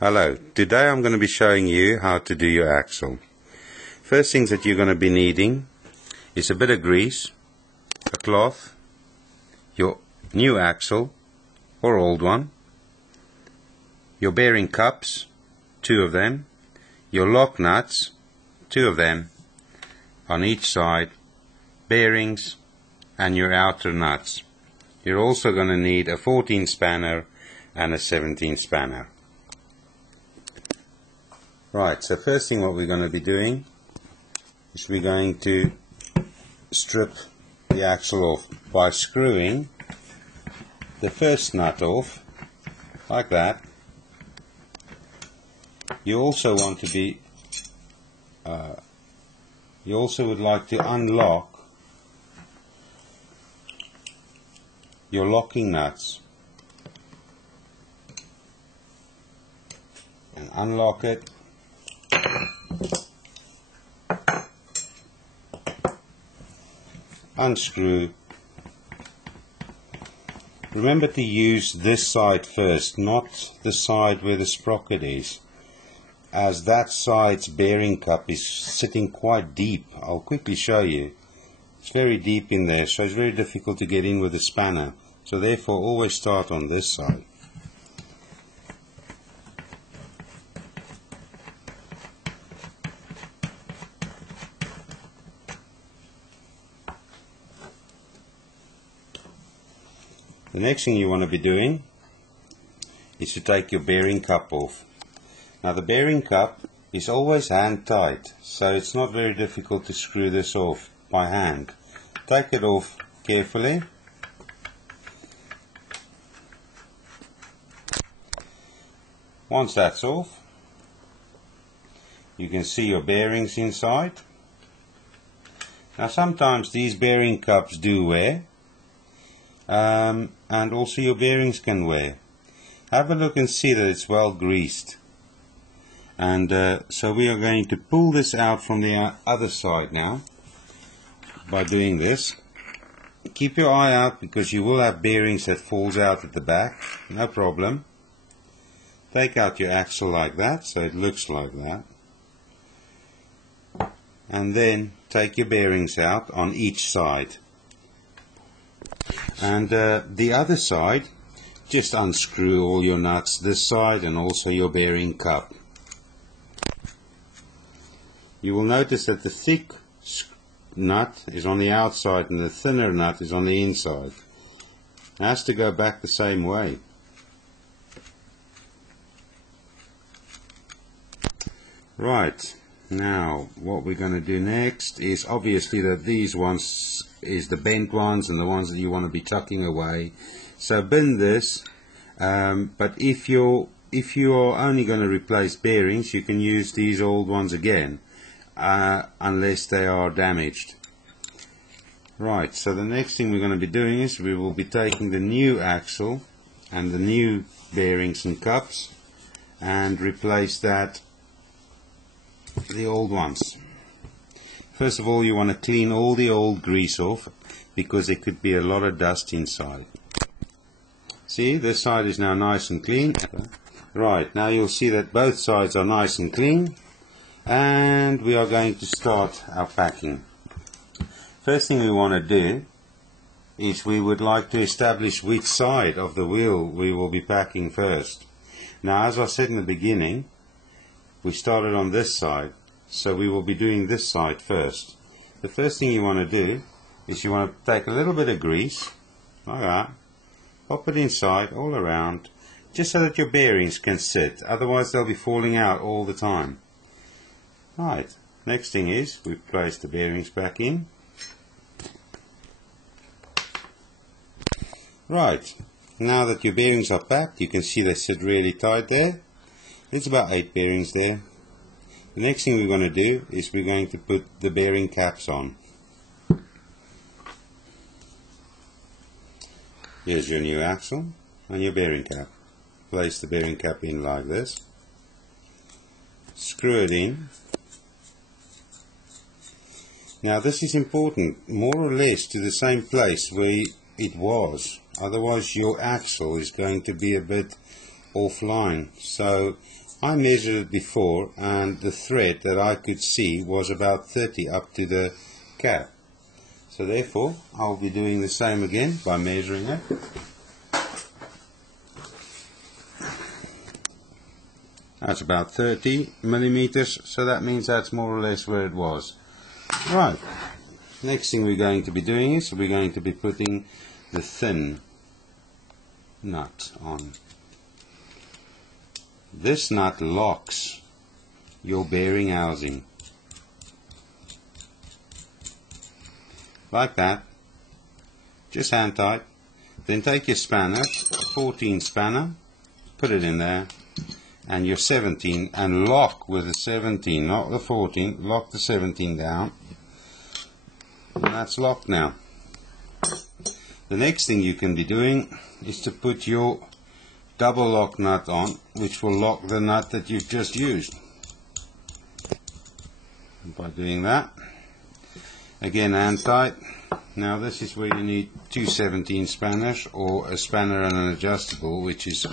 Hello, today I'm going to be showing you how to do your axle. First things that you're going to be needing is a bit of grease, a cloth, your new axle or old one, your bearing cups, 2 of them, your lock nuts, 2 of them on each side, bearings and your outer nuts. You're also going to need a 14 spanner and a 17 spanner. Right, so first thing what we're going to be doing is we're going to strip the axle off by screwing the first nut off, like that. You also want to be, you also would like to unlock your locking nuts and unlock it. Unscrew. Remember to use this side first, not the side where the sprocket is, as that side's bearing cup is sitting quite deep. I'll quickly show you. It's very deep in there, so it's very difficult to get in with a spanner. So therefore always start on this side. The next thing you want to be doing is to take your bearing cup off. Now the bearing cup is always hand tight, so it's not very difficult to screw this off by hand. Take it off carefully. Once that's off, you can see your bearings inside. Now sometimes these bearing cups do wear. And also your bearings can wear. Have a look and see that it's well greased. And so we are going to pull this out from the other side now by doing this. Keep your eye out because you will have bearings that falls out at the back. No problem. Take out your axle like that, so it looks like that. And then take your bearings out on each side. And the other side, just unscrew all your nuts this side and also your bearing cup. You will notice that the thick nut is on the outside and the thinner nut is on the inside. It has to go back the same way. Right, now what we're going to do next is obviously that these ones is the bent ones and the ones that you want to be tucking away. So bin this, but if you are only going to replace bearings, you can use these old ones again, unless they are damaged. Right, so the next thing we're going to be doing is we will be taking the new axle and the new bearings and cups and replace that the old ones. First of all, you want to clean all the old grease off because there could be a lot of dust inside. See, this side is now nice and clean. Right, now you'll see that both sides are nice and clean, and we are going to start our packing. First thing we want to do is we would like to establish which side of the wheel we will be packing first. Now, as I said in the beginning, we started on this side, so we will be doing this side first. The first thing you want to do is you want to take a little bit of grease, like that, pop it inside all around, just so that your bearings can sit, otherwise they'll be falling out all the time. Right, next thing is we place the bearings back in. Right, now that your bearings are packed, you can see they sit really tight there. It's about 8 bearings there. The next thing we're going to do is we're going to put the bearing caps on. Here's your new axle and your bearing cap. Place the bearing cap in like this. Screw it in. Now this is important, more or less to the same place where it was. Otherwise your axle is going to be a bit offline. So I measured it before, and the thread that I could see was about 30 up to the cap. So therefore I'll be doing the same again by measuring it. That's about 30 millimeters, so that means that's more or less where it was. Right, next thing we're going to be doing is we're going to be putting the thin nut on. This nut locks your bearing housing. Like that. Just hand tight. Then take your spanner, 14 spanner, put it in there, and your 17, and lock with the 17, not the 14, lock the 17 down. And that's locked now. The next thing you can be doing is to put your double lock nut on, which will lock the nut that you've just used. And by doing that, again hand tight. Now this is where you need two 17 spanners, or a spanner and an adjustable, which is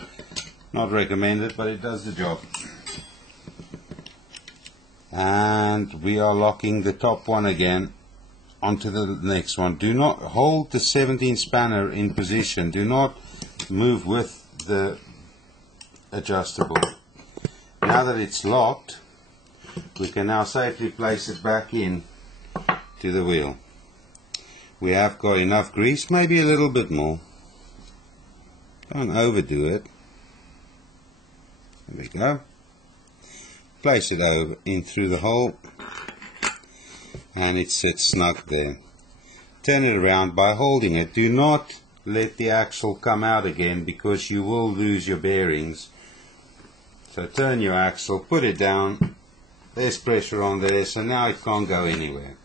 not recommended, but it does the job. And we are locking the top one again onto the next one. Do not hold the 17 spanner in position. Do not move with the adjustable. Now that it's locked, we can now safely place it back in to the wheel. We have got enough grease, maybe a little bit more. Don't overdo it. There we go. Place it over in through the hole, and it sits snug there. Turn it around by holding it. Do not let the axle come out again, because you will lose your bearings. So turn your axle, put it down, there's pressure on there, so now it can't go anywhere.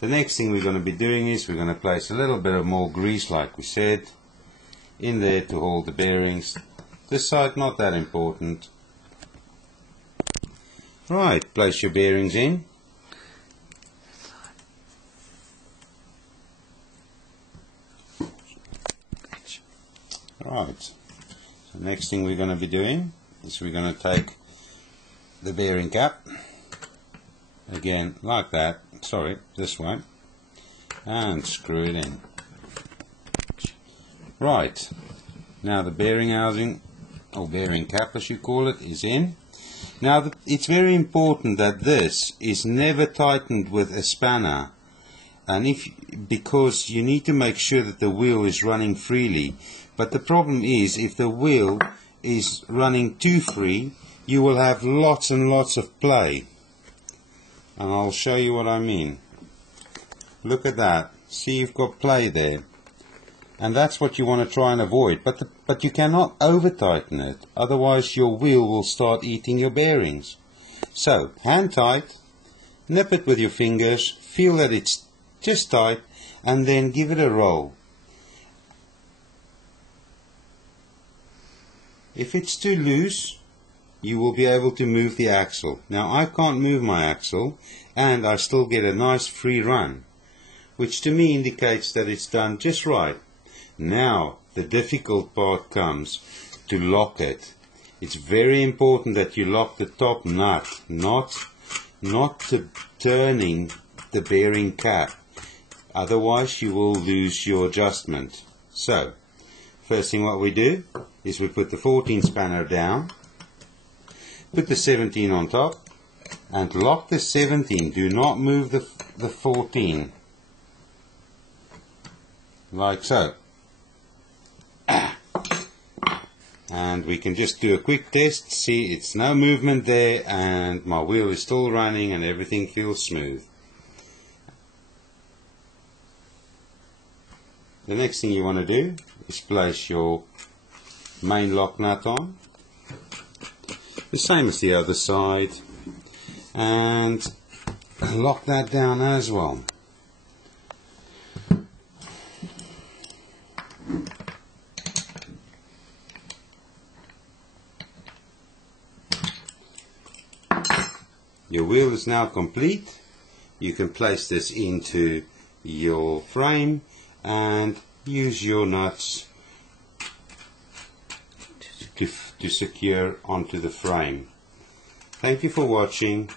The next thing we're going to be doing is we're going to place a little bit of more grease, like we said, in there to hold the bearings. This side not that important. Right, place your bearings in. Right, so next thing we're going to be doing is we're going to take the bearing cap, again like that, sorry, this way, and screw it in. Right, now the bearing housing, or bearing cap as you call it, is in. Now it's very important that this is never tightened with a spanner, and because you need to make sure that the wheel is running freely. But the problem is, if the wheel is running too free, you will have lots and lots of play. And I'll show you what I mean. Look at that. See, you've got play there. And that's what you want to try and avoid. But you cannot over tighten it, otherwise your wheel will start eating your bearings. So, hand tight, nip it with your fingers, feel that it's just tight, and then give it a roll. If it's too loose, you will be able to move the axle. Now I can't move my axle, and I still get a nice free run, which to me indicates that it's done just right. Now the difficult part comes, to lock it. It's very important that you lock the top nut, not turning the bearing cap, otherwise you will lose your adjustment. So first thing what we do is we put the 14 spanner down, put the 17 on top, and lock the 17. Do not move the 14. Like so. And we can just do a quick test. See, it's no movement there, and my wheel is still running and everything feels smooth. The next thing you want to do is place your main lock nut on, the same as the other side, and lock that down as well. Your wheel is now complete. You can place this into your frame and use your nuts to secure onto the frame. Thank you for watching.